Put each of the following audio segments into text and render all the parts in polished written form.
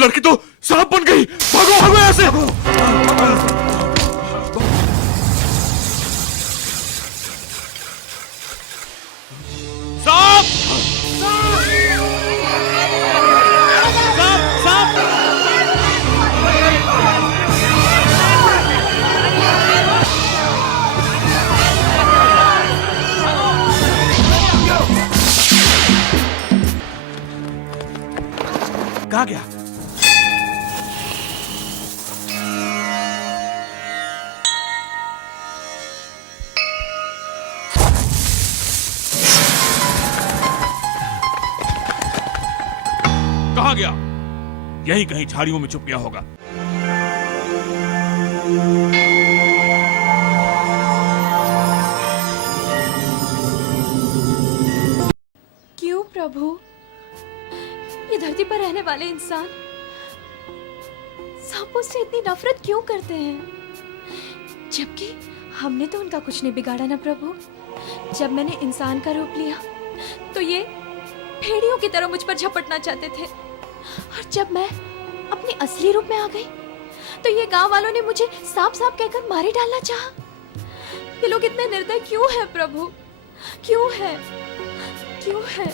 लड़की तो सांप बन गई। भागो भागो यहाँ से। सांप! सांप! सांप! कहाँ गया? कहाँ गया? यही कहीं झाड़ियों में छुप गया होगा। क्यों प्रभु, ये धरती पर रहने वाले इंसान सांपों से इतनी नफरत क्यों करते हैं? जबकि हमने तो उनका कुछ नहीं बिगाड़ा ना प्रभु। जब मैंने इंसान का रूप लिया तो ये भेड़ियों की तरह मुझ पर झपटना चाहते थे, और जब मैं अपनी असली रूप में आ गई तो ये गांव वालों ने मुझे सांप सांप कहकर मारे डालना चाहा। ये लोग इतने निर्दय क्यों हैं प्रभु? क्यों है? क्यों है?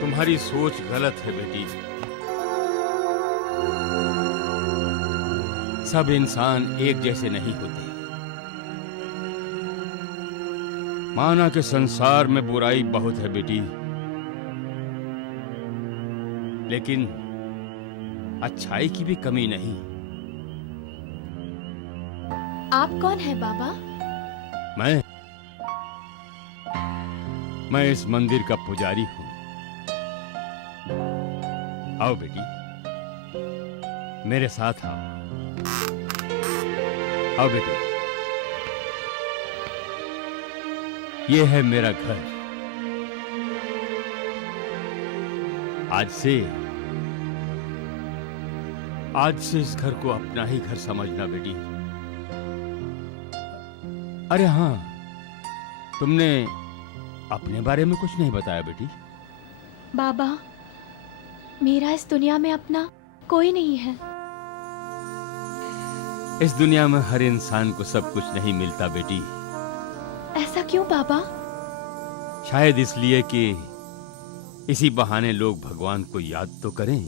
तुम्हारी सोच गलत है बेटी। सब इंसान एक जैसे नहीं होते। माना कि संसार में बुराई बहुत है बेटी, लेकिन अच्छाई की भी कमी नहीं। आप कौन है बाबा? मैं इस मंदिर का पुजारी हूं। आओ बेटी, मेरे साथ आओ। आओ बेटी, ये है मेरा घर। आज से इस घर को अपना ही घर समझना बेटी। अरे हाँ, तुमने अपने बारे में कुछ नहीं बताया बेटी। बाबा, मेरा इस दुनिया में अपना कोई नहीं है। इस दुनिया में हर इंसान को सब कुछ नहीं मिलता बेटी। ऐसा क्यों बाबा? शायद इसलिए कि इसी बहाने लोग भगवान को याद तो करें।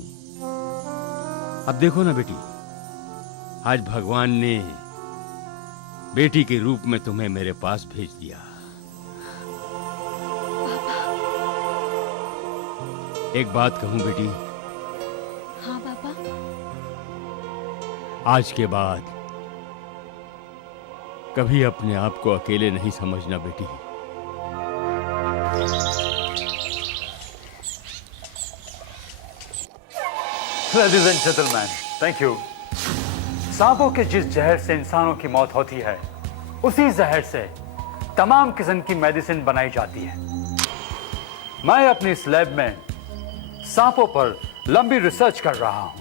अब देखो ना बेटी, आज भगवान ने बेटी के रूप में तुम्हें मेरे पास भेज दिया। एक बात कहूं बेटी? हाँ बाबा। आज के बाद कभी अपने आप को अकेले नहीं समझना बेटी। Ladies and gentlemen, thank you. सांपों के जिस जहर से इंसानों की मौत होती है, उसी जहर से तमाम किस्म की मेडिसिन बनाई जाती है। मैं अपनी इस लैब में सांपों पर लंबी रिसर्च कर रहा हूं।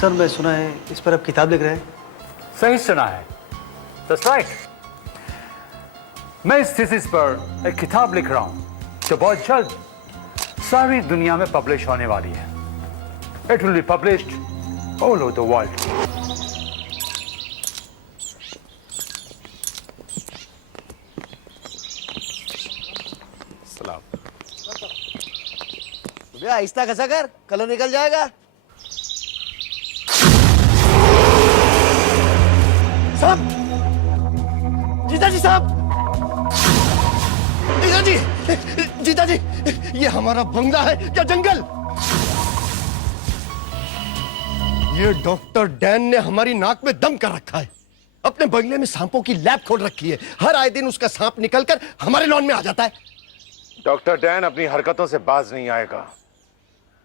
सर, मैं सुना है इस पर आप किताब लिख रहे हैं। सही सुना है। That's right. मैं इस थीसिस पर एक किताब लिख रहा हूं जो बहुत जल्द सारी दुनिया में पब्लिश होने वाली है। It will be published all over the world. सलाम। भैया आहिस्ता खसा कर, कलर निकल जाएगा। साहब, जीता जी साहब, जीता जी, जीता जी, ये हमारा बंगला है या जंगल? ये डॉक्टर डैन ने हमारी नाक में दम कर रखा है। अपने बंगले में सांपों की लैब खोल रखी है। हर आए दिन उसका सांप निकलकर हमारे लॉन में आ जाता है। डॉक्टर डैन अपनी हरकतों से बाज नहीं आएगा।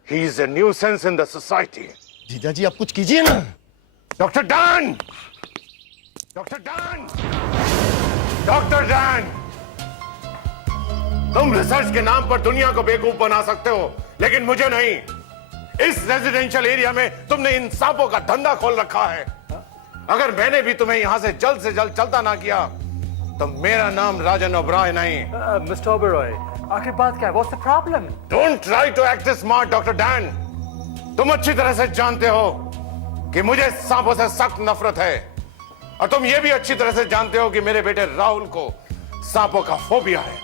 He is a nuisance in the society. जीजा जी, आप कुछ कीजिए ना। Doctor Dan! Doctor Dan! Doctor Dan! तुम रिसर्च के नाम पर दुनिया को बेवकूफ बना सकते हो, लेकिन मुझे नहीं। इस रेजिडेंशियल एरिया में तुमने इन सांपों का धंधा खोल रखा है। अगर मैंने भी तुम्हें यहां से जल्द चलता ना किया तो मेरा नाम राजन ओबरॉय नहीं। मिस्टर ओबरॉय, आखिर बात क्या है? What's the problem? Don't try to act smart doctor Dan. तुम अच्छी तरह से जानते हो कि मुझे सांपों से सख्त नफरत है, और तुम ये भी अच्छी तरह से जानते हो कि मेरे बेटे राहुल को सांपों का फोबिया है।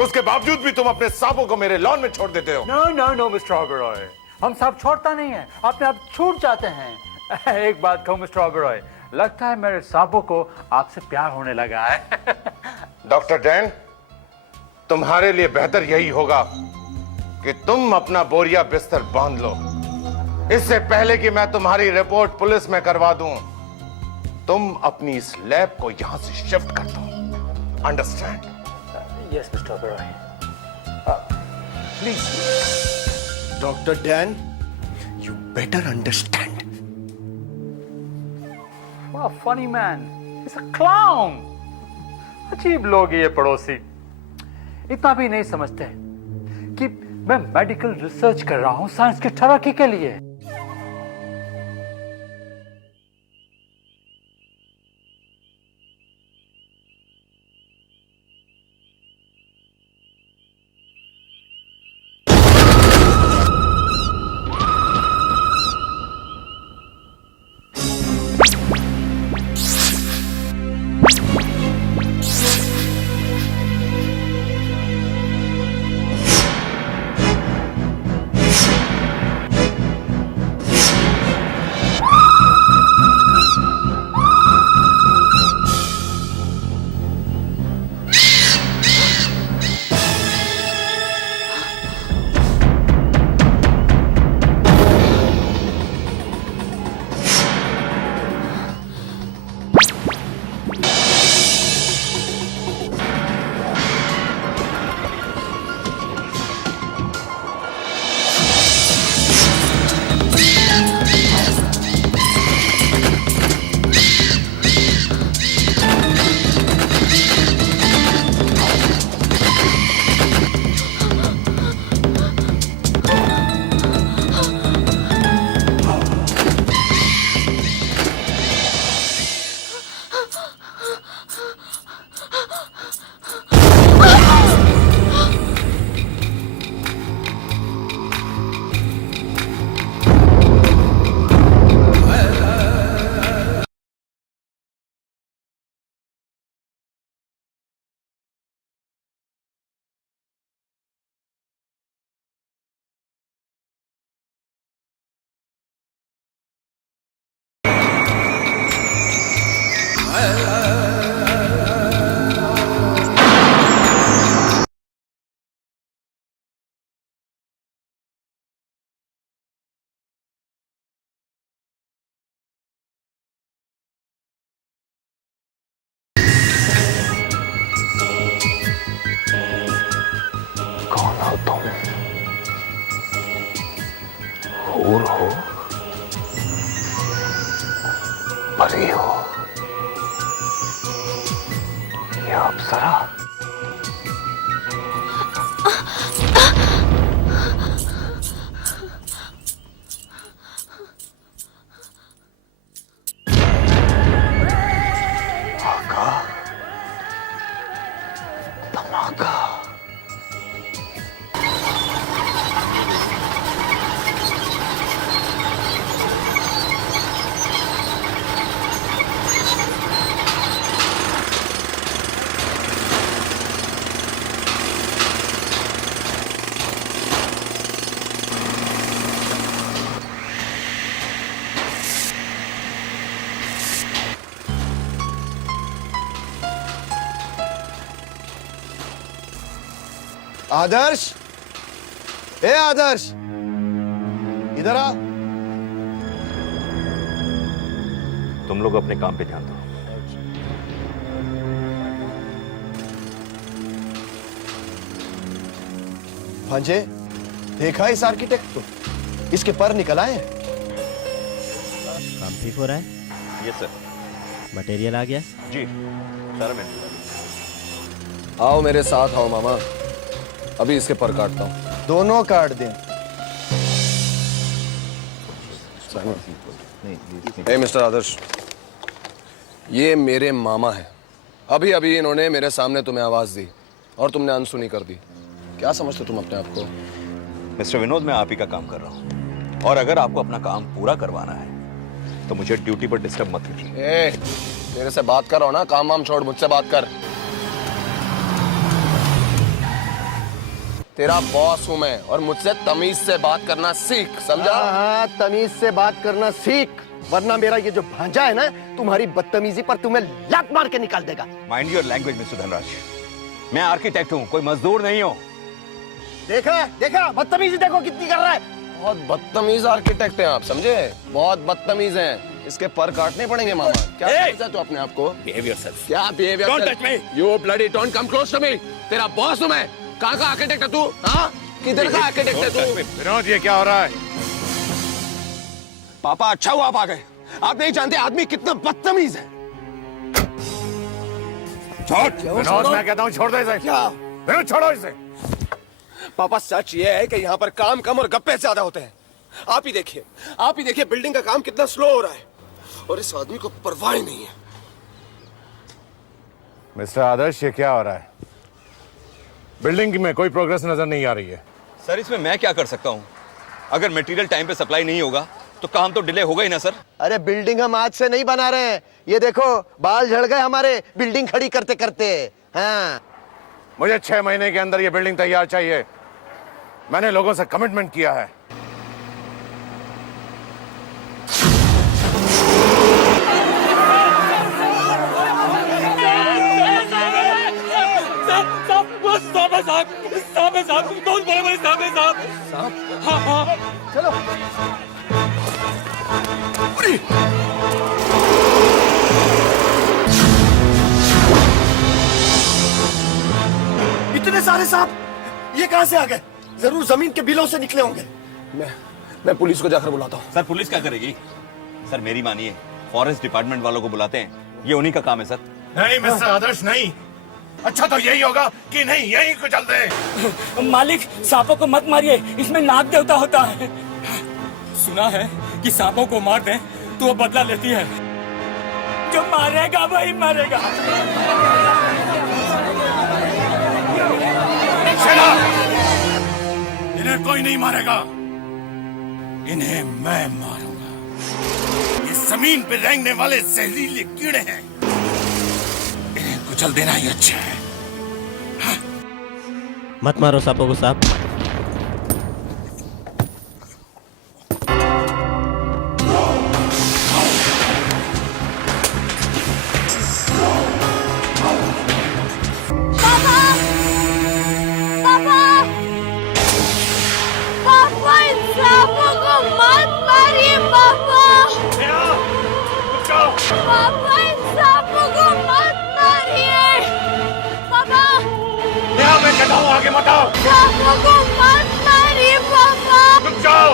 उसके बावजूद भी तुम अपने सांपों को मेरे लॉन में छोड़ देते हो। No, no, no, mister Oberoi, हम सांप छोड़ता नहीं है, अपने आप छूट जाते हैं। एक बात कहूं मिस्टर ओबेरॉय, लगता है मेरे सांपों को आपसे प्यार होने लगा है। डॉक्टर डैन, तुम्हारे लिए बेहतर यही होगा कि तुम अपना बोरिया बिस्तर बांध लो, इससे पहले कि मैं तुम्हारी रिपोर्ट पुलिस में करवा दूं। तुम अपनी इस लैब को यहां से शिफ्ट कर दो। Understand? Yes, mister Oberoi. Please. Doctor Dan, you better understand. What a funny man. He's a clown. अजीब लोग ये पड़ोसी, इतना भी नहीं समझते कि मैं मेडिकल रिसर्च कर रहा हूं साइंस की तरक्की के लिए। हूर हो, परी हो या अप्सरा? आका, धमाका। आदर्श, ए आदर्श, इधर आ। तुम लोग अपने काम पे ध्यान दो। भांजे, देखा इस आर्किटेक्ट को? इसके पर निकल आए। काम ठीक हो रहा है? Yes sir. मटेरियल आ गया? जी सारा मैं। आओ मेरे साथ आओ मामा, अभी इसके पर काटता हूँ। दोनों काट दें। ए मिस्टर आदर्श, ये मेरे मामा हैं। अभी अभी इन्होंने मेरे सामने तुम्हें आवाज दी और तुमने अनसुनी कर दी। क्या समझते हो तुम अपने आप को? मिस्टर विनोद, मैं आप ही का काम कर रहा हूँ, और अगर आपको अपना काम पूरा करवाना है तो मुझे ड्यूटी पर डिस्टर्ब मत कीजिए। मेरे से बात करो ना, काम वाम छोड़, मुझसे बात कर। तेरा बॉस हूं मैं, और मुझसे तमीज से बात करना सीख, समझा? हाँ, तमीज से बात करना सीख, वरना मेरा ये जो भांजा है ना, तुम्हारी बदतमीजी पर तुम्हें लात मार के निकाल देगा। Mind your language mister Dhanraj, मैं आर्किटेक्ट हूँ, कोई मजदूर नहीं हूँ। देखा देखा, बदतमीजी देखो कितनी कर रहा है। बहुत बदतमीज आर्किटेक्ट हैं आप, समझे? बहुत बदतमीज हैं। इसके पर काटने पड़ेंगे मामा। क्या समझा तू अपने आप को? Behave yourself. क्या behaviour? Don't touch me. You bloody don't come close to me. तेरा बॉस हूं मैं। कहाँ का आर्किटेक्ट है तू? हाँ? किधर का आर्किटेक्ट है तू? विनोद, ये क्या हो रहा है? पापा, अच्छा हुआ आप आ गए। आप नहीं जानते आदमी कितना बदतमीज है। विनोद, मैं कहता हूँ छोड़ दो इसे। क्या? विनोद, छोड़ो इसे। पापा, सच ये है कि यहाँ पर काम कम और गप्पे ज्यादा होते हैं। आप ही देखिए बिल्डिंग का काम कितना स्लो हो रहा है, और इस आदमी को परवाह ही नहीं है। मिस्टर आदर्श, ये क्या हो रहा है? बिल्डिंग में कोई प्रोग्रेस नजर नहीं आ रही है। सर, इसमें मैं क्या कर सकता हूँ? अगर मटेरियल टाइम पे सप्लाई नहीं होगा तो काम तो डिले होगा ही ना सर। अरे बिल्डिंग हम आज से नहीं बना रहे हैं, ये देखो बाल झड़ गए हमारे बिल्डिंग खड़ी करते करते। हाँ, मुझे 6 महीने के अंदर ये बिल्डिंग तैयार चाहिए। मैंने लोगों से कमिटमेंट किया है। इतने सारे सांप ये कहां से आ गए? जरूर जमीन के बिलों से निकले होंगे। मैं पुलिस को जाकर बुलाता हूँ। सर, पुलिस क्या करेगी? सर, मेरी मानिए, फॉरेस्ट डिपार्टमेंट वालों को बुलाते हैं, ये उन्हीं का काम है सर। नहीं मिस्टर आदर्श, नहीं। अच्छा तो यही होगा कि नहीं यही कुचल दे। मालिक, सांपों को मत मारिए, इसमें नाग देवता होता है। सुना है कि सांपों को मार दें तो वो बदला लेती है। जो मारेगा वही मरेगा। इन्हें कोई नहीं मारेगा, इन्हें मैं मारूंगा। ये जमीन पे रेंगने वाले जहरीले कीड़े हैं, इन्हें कुचल देना ही अच्छा है। मत मारो सांपों को सांप। आगे मत आओ। सांपों को मत मारिए पापा। रुक जाओ।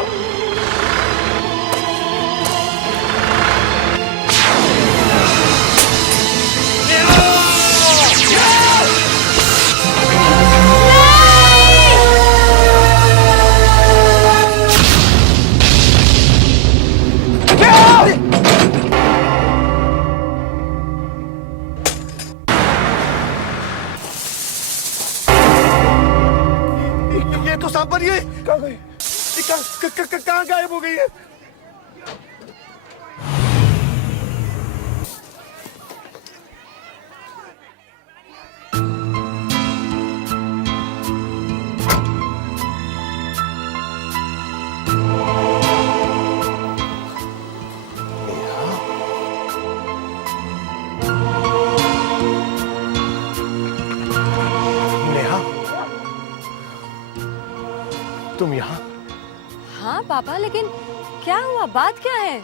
ये तो सांप बन गई। कहाँ गई? कहाँ गायब हो गई है? तुम यहाँ? हाँ पापा, लेकिन क्या हुआ? बात क्या है?